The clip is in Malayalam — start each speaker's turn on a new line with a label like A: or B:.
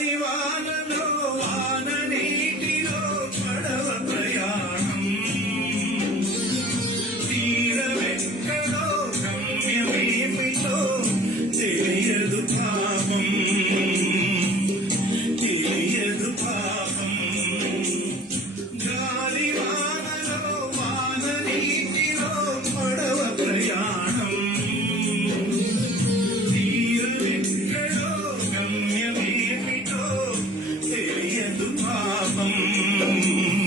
A: ദിവാന me.